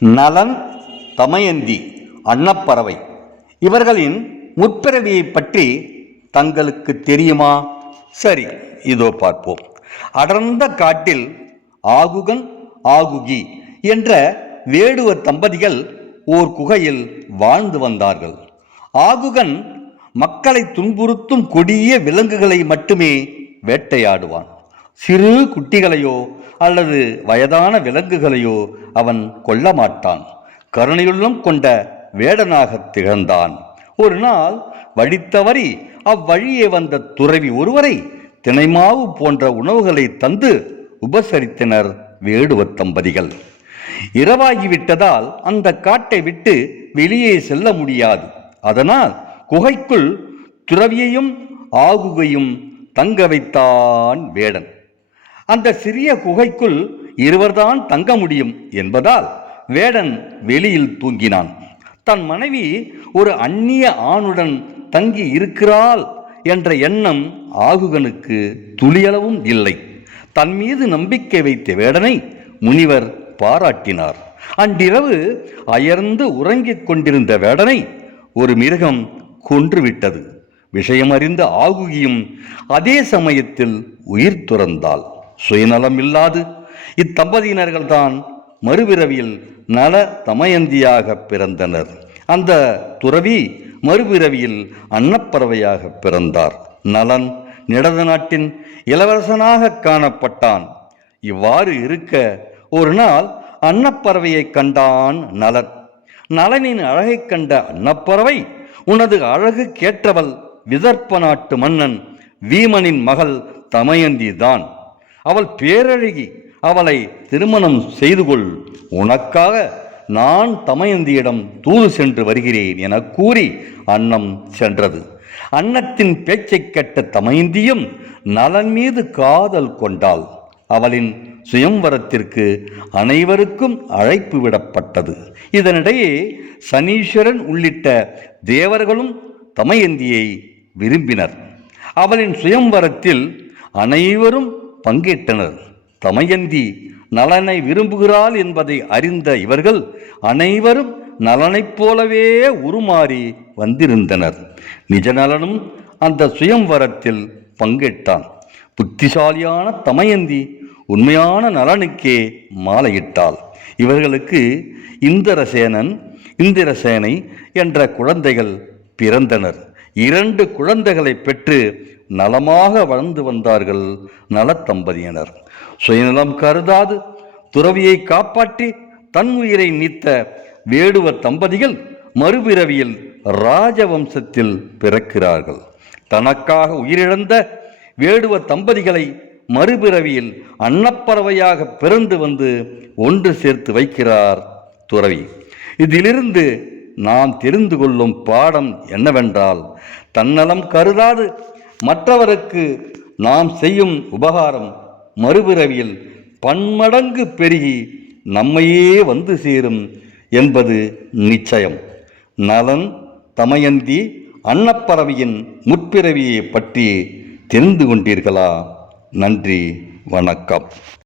நலன், தமயந்தி, அன்னப்பறவை இவர்களின் முற்பிறவியை பற்றி தங்களுக்கு தெரியுமா? சரி, இதோ பார்ப்போம். அடர்ந்த காட்டில் ஆகுகன் ஆகுகி என்ற வேடுவ தம்பதிகள் ஓர் குகையில் வாழ்ந்து வந்தார்கள். ஆகுகன் மக்களை துன்புறுத்தும் கொடிய விலங்குகளை மட்டுமே வேட்டையாடுவான். சிறு குட்டிகளையோ அல்லது வயதான விலங்குகளையோ அவன் கொல்ல மாட்டான். கருணையுள்ளம் கொண்ட வேடனாக திகழ்ந்தான். ஒரு நாள் வழி தவறி அவ்வழியே வந்த துறவி ஒருவரை தினைமாவு போன்ற உணவுகளை தந்து உபசரித்தனர் வேடுவ தம்பதிகள். இரவாகிவிட்டதால் அந்த காட்டை விட்டு வெளியே செல்ல முடியாது. அதனால் குகைக்குள் துறவியையும் ஆகுகையும் தங்க வைத்தான் வேடன். அந்த சிறிய குகைக்குள் இருவர்தான் தங்க முடியும் என்பதால் வேடன் வெளியில் தூங்கினான். தன் மனைவி ஒரு அந்நிய ஆணுடன் தங்கி இருக்கிறாள் என்ற எண்ணம் ஆகுகனுக்கு துளியளவும் இல்லை. தன் மீது நம்பிக்கை வைத்த வேடனை முனிவர் பாராட்டினார். அன்றிரவு அயர்ந்து உறங்கிக் கொண்டிருந்த வேடனை ஒரு மிருகம் கொன்றுவிட்டது. விஷயம் அறிந்த ஆகுகியும் அதே சமயத்தில் உயிர் துறந்தாள். சுயநலம் இல்லாது இத்தம்பதியினர்கள்தான் மறுபிறவியில் நல தமயந்தியாக பிறந்தனர். அந்த துறவி மறுபிறவியில் அன்னப்பறவையாக பிறந்தார். நலன் நிடத நாட்டின் இளவரசனாக காணப்பட்டான். இவ்வாறு இருக்க ஒரு நாள் அன்னப்பறவையை கண்டான் நலன். நலனின் அழகை கண்ட அன்னப்பறவை, உனது அழகு கேட்டவள் விதர்ப்ப நாட்டு மன்னன் வீமனின் மகள் தமயந்தி தான். அவள் பேரழகி, அவளை திருமணம் செய்து கொள். உனக்காக நான் தமயந்தியிடம் தூது சென்று வருகிறேன் என கூறி அன்னம் சென்றது. அன்னத்தின் பேச்சை கேட்ட தமயந்தியும் நலன் மீது காதல் கொண்டாள். அவளின் சுயம்வரத்திற்கு அனைவருக்கும் அழைப்பு விடப்பட்டது. இதனிடையே சனீஸ்வரன் உள்ளிட்ட தேவர்களும் தமயந்தியை விரும்பினர். அவளின் சுயம்வரத்தில் அனைவரும் பங்கேற்றனர். தமயந்தி நலனை விரும்புகிறாள் என்பதை அறிந்த இவர்கள் அனைவரும் நலனைப் போலவே உருமாறி வந்திருந்தனர். நிஜ நலனும் அந்த சுயம்வரத்தில் பங்கேற்றான். புத்திசாலியான தமயந்தி உண்மையான நலனுக்கே மாலையிட்டாள். இவர்களுக்கு இந்திரசேனன், இந்திரசேனை என்ற குழந்தைகள் பிறந்தனர். 2 குழந்தைகளை பெற்று நலமாக வளர்ந்து வந்தார்கள் நலத்தம்பதியினர். சுயநலம் கருதாது துறவியை காப்பாற்றி தன் உயிரை நீத்த வேடுவ தம்பதிகள் மறுபிறவியில் ராஜவம்சத்தில் பிறக்கிறார்கள். தனக்காக உயிரிழந்த வேடுவ தம்பதிகளை மறுபிறவியில் அன்னப்பறவையாக பிறந்து வந்து ஒன்று சேர்த்து வைக்கிறார் துறவி. இதிலிருந்து நாம் தெரிந்து கொள்ளும் பாடம் என்னவென்றால், தன்னலம் கருதாது மற்றவருக்கு நாம் செய்யும் உபகாரம் மறுபிறவியில் பன்மடங்கு பெருகி நம்மையே வந்து சேரும் என்பது நிச்சயம். நலன், தமயந்தி, அன்னப்பறவையின் முற்பிறவியை பற்றி தெரிந்து கொண்டீர்களா? நன்றி, வணக்கம்.